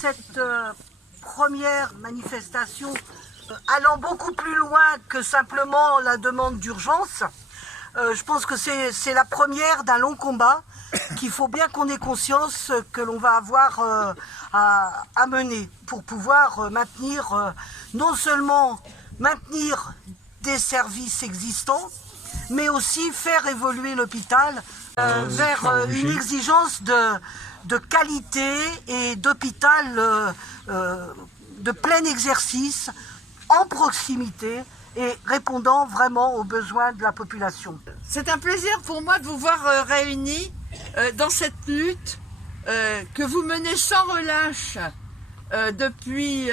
Cette première manifestation allant beaucoup plus loin que simplement la demande d'urgence, je pense que c'est la première d'un long combat qu'il faut bien qu'on ait conscience que l'on va avoir à mener pour pouvoir maintenir, non seulement maintenir des services existants, mais aussi faire évoluer l'hôpital vers une exigence de qualité et d'hôpital de plein exercice, en proximité et répondant vraiment aux besoins de la population. C'est un plaisir pour moi de vous voir réunis dans cette lutte que vous menez sans relâche depuis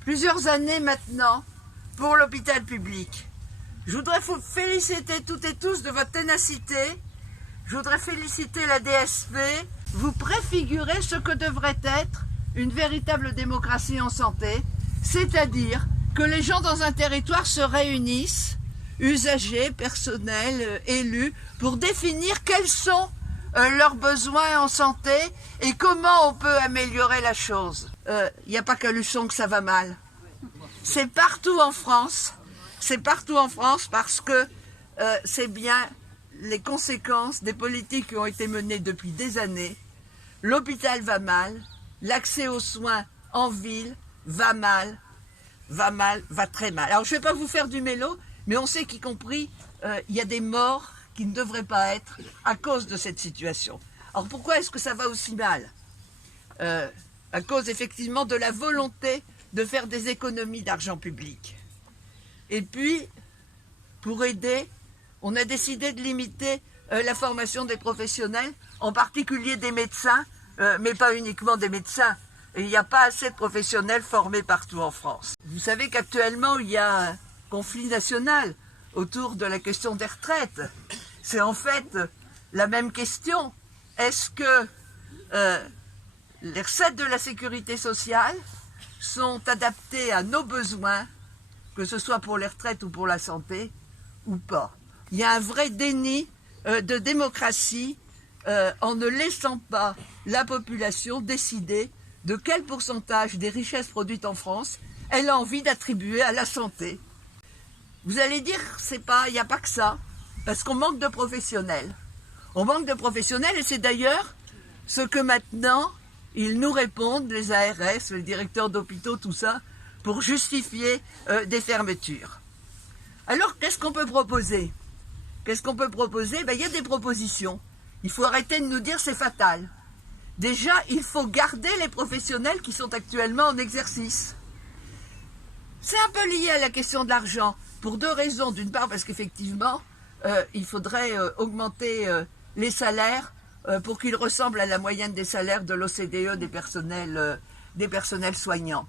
plusieurs années maintenant pour l'hôpital public. Je voudrais vous féliciter toutes et tous de votre ténacité. Je voudrais féliciter la DSP. Vous préfigurez ce que devrait être une véritable démocratie en santé, c'est-à-dire que les gens dans un territoire se réunissent, usagers, personnels, élus, pour définir quels sont leurs besoins en santé et comment on peut améliorer la chose. Il n'y a pas qu'à Luçon que ça va mal. C'est partout en France. C'est partout en France parce que c'est bien les conséquences des politiques qui ont été menées depuis des années. L'hôpital va mal, l'accès aux soins en ville va mal, va très mal. Alors je ne vais pas vous faire du mélo, mais on sait qu'y compris, il y a des morts qui ne devraient pas être à cause de cette situation. Alors pourquoi est-ce que ça va aussi mal? À cause effectivement de la volonté de faire des économies d'argent public. Et puis, pour aider, on a décidé de limiter la formation des professionnels, en particulier des médecins, mais pas uniquement des médecins. Il n'y a pas assez de professionnels formés partout en France. Vous savez qu'actuellement, il y a un conflit national autour de la question des retraites. C'est en fait la même question. Est-ce que les recettes de la sécurité sociale sont adaptées à nos besoins, que ce soit pour les retraites ou pour la santé, ou pas? Il y a un vrai déni de démocratie en ne laissant pas la population décider de quel pourcentage des richesses produites en France elle a envie d'attribuer à la santé. Vous allez dire, il n'y a pas que ça, parce qu'on manque de professionnels. On manque de professionnels et c'est d'ailleurs ce que maintenant ils nous répondent, les ARS, les directeurs d'hôpitaux, tout ça, pour justifier des fermetures. Alors, qu'est-ce qu'on peut proposer? Qu'est-ce qu'on peut proposer? Il y a des propositions. Il faut arrêter de nous dire c'est fatal. Déjà, il faut garder les professionnels qui sont actuellement en exercice. C'est un peu lié à la question de l'argent, pour deux raisons. D'une part, parce qu'effectivement, il faudrait augmenter les salaires pour qu'ils ressemblent à la moyenne des salaires de l'OCDE des personnels soignants.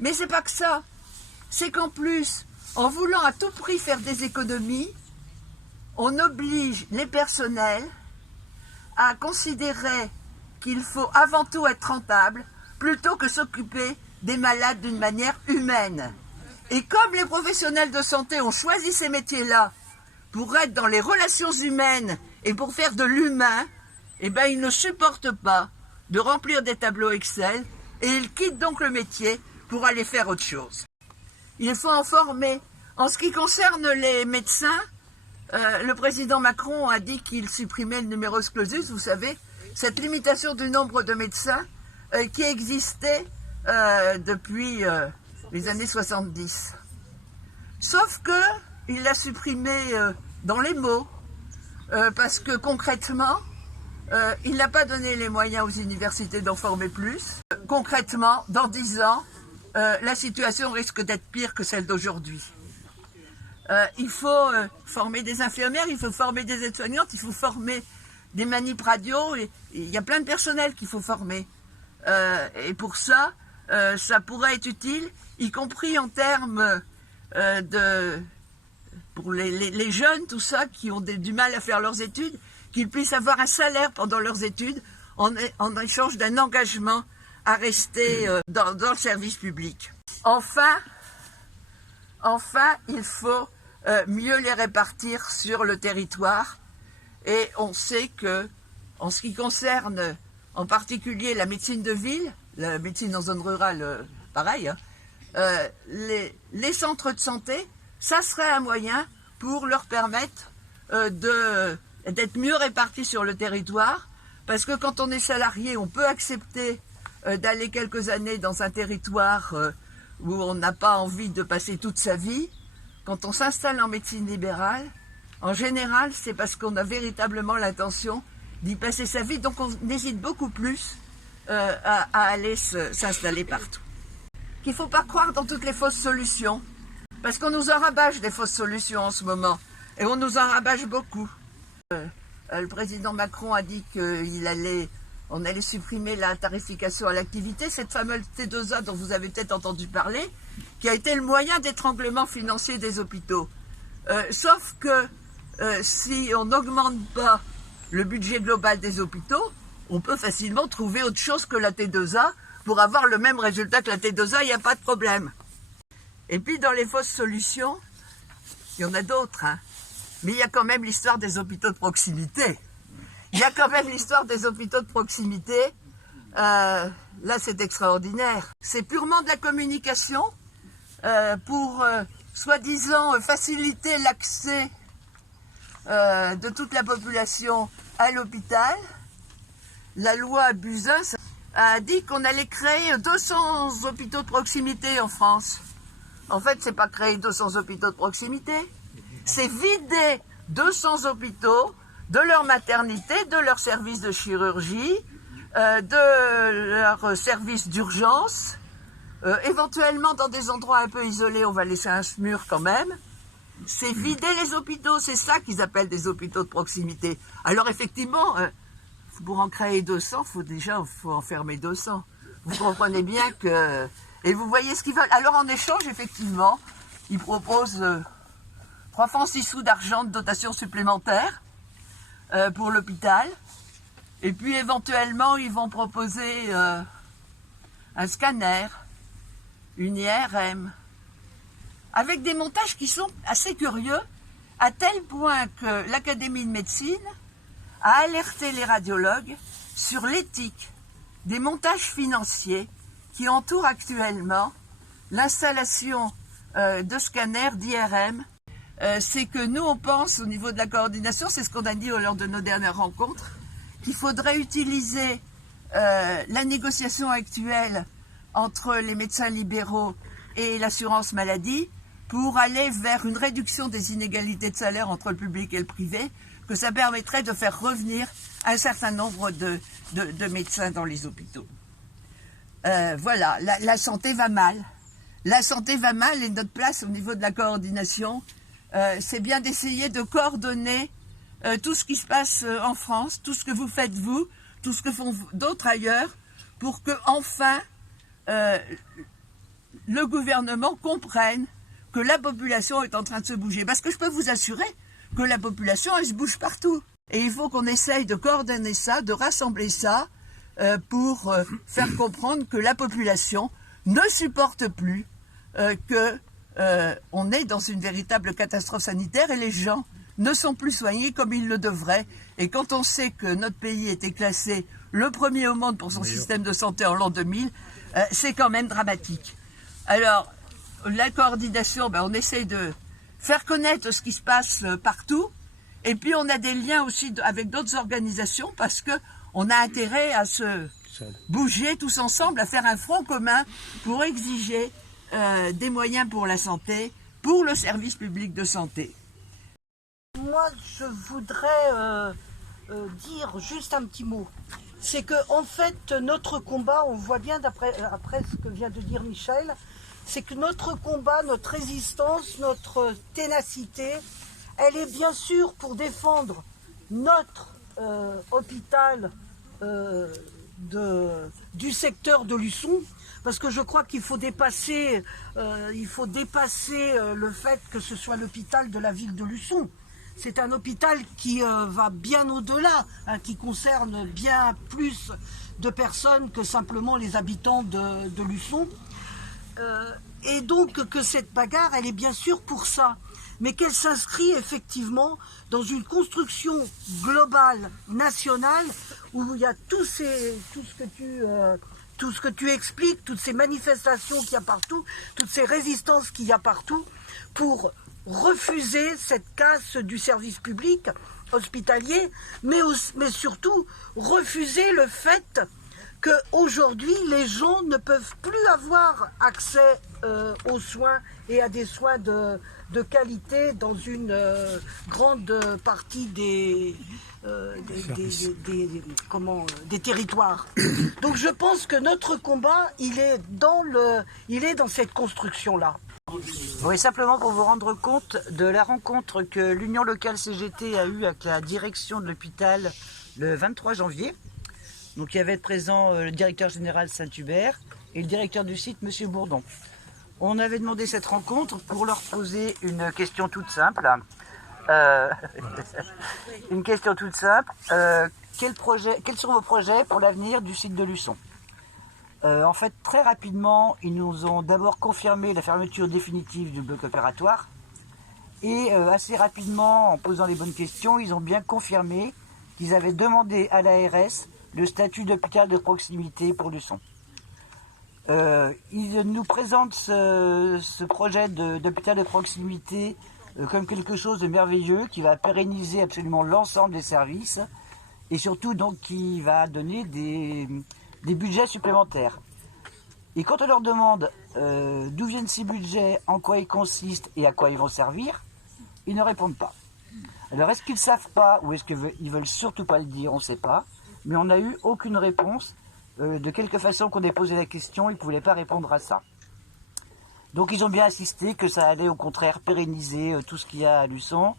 Mais c'est pas que ça. C'est qu'en plus, en voulant à tout prix faire des économies, on oblige les personnels à considérer qu'il faut avant tout être rentable plutôt que s'occuper des malades d'une manière humaine. Et comme les professionnels de santé ont choisi ces métiers-là pour être dans les relations humaines et pour faire de l'humain, ils ne supportent pas de remplir des tableaux Excel et ils quittent donc le métier pour aller faire autre chose. Il faut en former. En ce qui concerne les médecins, le président Macron a dit qu'il supprimait le numerus clausus, vous savez, cette limitation du nombre de médecins qui existait depuis les années 70. Sauf qu'il l'a supprimé dans les mots, parce que concrètement, il n'a pas donné les moyens aux universités d'en former plus. Concrètement, dans 10 ans, la situation risque d'être pire que celle d'aujourd'hui. Il faut former des infirmières, il faut former des aides-soignantes, il faut former des manip radio, et il y a plein de personnel qu'il faut former. Et pour ça, ça pourrait être utile, y compris en termes pour les jeunes, tout ça, qui ont du mal à faire leurs études, qu'ils puissent avoir un salaire pendant leurs études en échange d'un engagement à rester dans le service public. Enfin, il faut mieux les répartir sur le territoire. Et on sait que, en ce qui concerne en particulier la médecine de ville, la médecine en zone rurale, pareil, hein. Les centres de santé, ça serait un moyen pour leur permettre d'être mieux répartis sur le territoire, parce que quand on est salarié, on peut accepter d'aller quelques années dans un territoire où on n'a pas envie de passer toute sa vie. Quand on s'installe en médecine libérale, en général, c'est parce qu'on a véritablement l'intention d'y passer sa vie, donc on hésite beaucoup plus à aller s'installer partout. Qu'il ne faut pas croire dans toutes les fausses solutions, parce qu'on nous en rabâche des fausses solutions en ce moment, et on nous en rabâche beaucoup. Le président Macron a dit qu'on allait supprimer la tarification à l'activité, cette fameuse T2A dont vous avez peut-être entendu parler, qui a été le moyen d'étranglement financier des hôpitaux. Sauf que si on n'augmente pas le budget global des hôpitaux, on peut facilement trouver autre chose que la T2A pour avoir le même résultat que la T2A, il n'y a pas de problème. Et puis dans les fausses solutions, il y en a d'autres, hein. Mais il y a quand même l'histoire des hôpitaux de proximité. Là, c'est extraordinaire. C'est purement de la communication pour, soi-disant, faciliter l'accès de toute la population à l'hôpital. La loi Buzyn a dit qu'on allait créer 200 hôpitaux de proximité en France. En fait, c'est pas créer 200 hôpitaux de proximité, c'est vider 200 hôpitaux de leur maternité, de leur service de chirurgie, de leur service d'urgence. Éventuellement, dans des endroits un peu isolés, on va laisser un SMUR quand même. C'est vider les hôpitaux, c'est ça qu'ils appellent des hôpitaux de proximité. Alors effectivement, pour en créer 200, faut enfermer 200. Vous comprenez bien que... Et vous voyez ce qu'ils veulent. Alors en échange, effectivement, ils proposent 3 francs 6 sous d'argent de dotation supplémentaire pour l'hôpital. Et puis éventuellement, ils vont proposer un scanner, une IRM, avec des montages qui sont assez curieux, à tel point que l'Académie de médecine a alerté les radiologues sur l'éthique des montages financiers qui entourent actuellement l'installation de scanners, d'IRM. C'est que nous, on pense au niveau de la coordination, c'est ce qu'on a dit lors de nos dernières rencontres, qu'il faudrait utiliser la négociation actuelle entre les médecins libéraux et l'assurance maladie pour aller vers une réduction des inégalités de salaire entre le public et le privé, que ça permettrait de faire revenir un certain nombre de médecins dans les hôpitaux. Voilà, la santé va mal. La santé va mal et notre place au niveau de la coordination, c'est bien d'essayer de coordonner tout ce qui se passe en France, tout ce que vous faites vous, tout ce que font d'autres ailleurs, pour que enfin le gouvernement comprenne que la population est en train de se bouger. Parce que je peux vous assurer que la population, elle se bouge partout. Et il faut qu'on essaye de coordonner ça, de rassembler ça, pour faire comprendre que la population ne supporte plus qu'on est dans une véritable catastrophe sanitaire et les gens ne sont plus soignés comme ils le devraient. Et quand on sait que notre pays était classé le premier au monde pour son système de santé en l'an 2000, c'est quand même dramatique. Alors, la coordination, on essaie de faire connaître ce qui se passe partout. Et puis, on a des liens aussi avec d'autres organisations parce qu'on a intérêt à se bouger tous ensemble, à faire un front commun pour exiger des moyens pour la santé, pour le service public de santé. Moi, je voudrais dire juste un petit mot. C'est que, en fait, notre combat, on voit bien après ce que vient de dire Michel, c'est que notre combat, notre résistance, notre ténacité, elle est bien sûr pour défendre notre hôpital du secteur de Luçon, parce que je crois qu'il faut dépasser, le fait que ce soit l'hôpital de la ville de Luçon. C'est un hôpital qui va bien au-delà, qui concerne bien plus de personnes que simplement les habitants de Luçon. Et donc que cette bagarre, elle est bien sûr pour ça, mais qu'elle s'inscrit effectivement dans une construction globale, nationale, où il y a tout ce tout ce que tu expliques, toutes ces manifestations qu'il y a partout, toutes ces résistances qu'il y a partout, pour refuser cette casse du service public hospitalier, mais surtout refuser le fait qu'aujourd'hui les gens ne peuvent plus avoir accès aux soins et à des soins de qualité dans une grande partie des territoires. Donc je pense que notre combat, il est dans cette construction-là. Oui, simplement pour vous rendre compte de la rencontre que l'Union locale CGT a eue avec la direction de l'hôpital le 23 janvier. Donc il y avait présent le directeur général Saint-Hubert et le directeur du site, M. Bourdon. On avait demandé cette rencontre pour leur poser une question toute simple. Une question toute simple. Quels sont vos projets pour l'avenir du site de Luçon ? En fait, très rapidement, ils nous ont d'abord confirmé la fermeture définitive du bloc opératoire. Et assez rapidement, en posant les bonnes questions, ils ont bien confirmé qu'ils avaient demandé à l'ARS le statut d'hôpital de proximité pour Luçon. Ils nous présentent ce projet d'hôpital de proximité comme quelque chose de merveilleux qui va pérenniser absolument l'ensemble des services et surtout donc qui va donner des budgets supplémentaires. Et quand on leur demande d'où viennent ces budgets, en quoi ils consistent et à quoi ils vont servir, ils ne répondent pas. Alors est-ce qu'ils ne savent pas ou est-ce qu'ils veulent surtout pas le dire, on ne sait pas. Mais on n'a eu aucune réponse. De quelque façon qu'on ait posé la question, ils ne voulaient pas répondre à ça. Donc ils ont bien insisté que ça allait au contraire pérenniser tout ce qu'il y a à Luçon.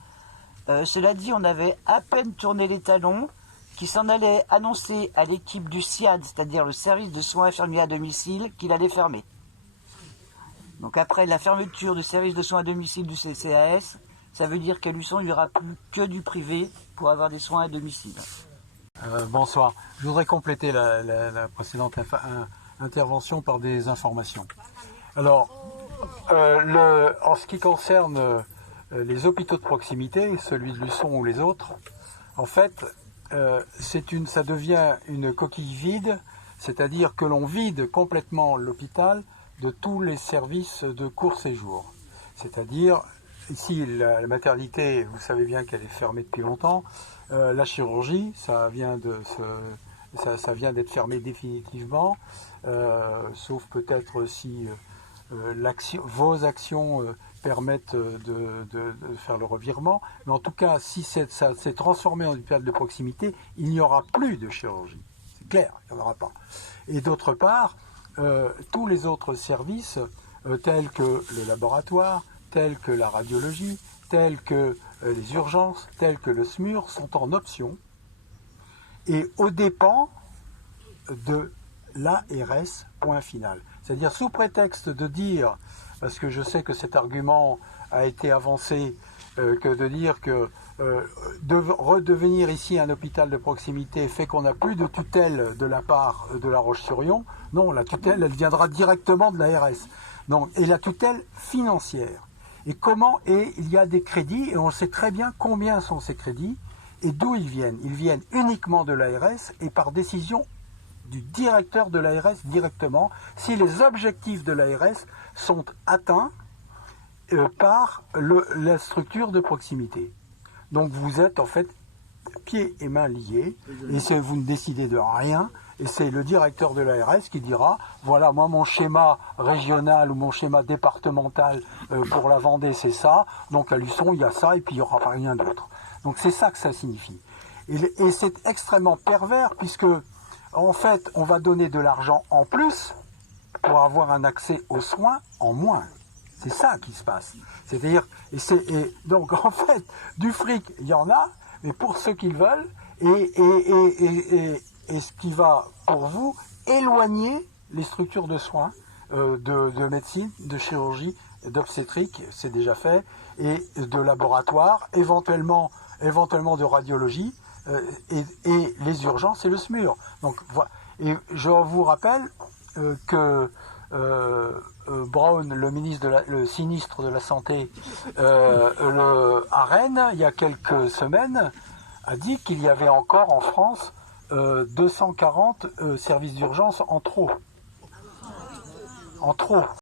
Cela dit, on avait à peine tourné les talons qui s'en allait annoncer à l'équipe du SIAD, c'est-à-dire le service de soins infirmiers à domicile, qu'il allait fermer. Donc après la fermeture du service de soins à domicile du CCAS, ça veut dire qu'à Luçon, il n'y aura plus que du privé pour avoir des soins à domicile. Bonsoir. Je voudrais compléter la précédente intervention par des informations. Alors, en ce qui concerne les hôpitaux de proximité, celui de Luçon ou les autres, en fait, ça devient une coquille vide, c'est-à-dire que l'on vide complètement l'hôpital de tous les services de court séjour. C'est-à-dire, ici, la maternité, vous savez bien qu'elle est fermée depuis longtemps. La chirurgie, ça vient d'être fermé définitivement, sauf peut-être si vos actions permettent de faire le revirement. Mais en tout cas, si ça s'est transformé en hôpital de proximité, il n'y aura plus de chirurgie. C'est clair, il n'y en aura pas. Et d'autre part, tous les autres services, tels que le laboratoire, tels que la radiologie, tels que les urgences, tels que le SMUR, sont en option et aux dépens de l'ARS, point final. C'est-à-dire sous prétexte de dire, parce que je sais que cet argument a été avancé, que de dire que redevenir ici un hôpital de proximité fait qu'on n'a plus de tutelle de la part de La Roche-sur-Yon. Non, la tutelle, elle viendra directement de l'ARS. Donc, et la tutelle financière. Et il y a des crédits, et on sait très bien combien sont ces crédits, et d'où ils viennent. Ils viennent uniquement de l'ARS, et par décision du directeur de l'ARS directement, si les objectifs de l'ARS sont atteints par la structure de proximité. Donc vous êtes en fait pieds et mains liés, et vous ne décidez de rien, et c'est le directeur de l'ARS qui dira, voilà, moi mon schéma régional ou mon schéma départemental pour la Vendée c'est ça, donc à Luçon il y a ça, et puis il n'y aura pas rien d'autre. Donc c'est ça que ça signifie. Et c'est extrêmement pervers, puisque en fait on va donner de l'argent en plus pour avoir un accès aux soins en moins. C'est ça qui se passe. C'est-à-dire, et donc en fait, du fric, il y en a, mais pour ceux qui le veulent, et ce qui va, pour vous, éloigner les structures de soins, de médecine, de chirurgie, d'obstétrique, c'est déjà fait, et de laboratoire, éventuellement de radiologie, et les urgences et le SMUR. Donc, voilà. Et je vous rappelle que Braun, le sinistre de la santé à Rennes, il y a quelques semaines, a dit qu'il y avait encore en France 240 services d'urgence en trop. en trop.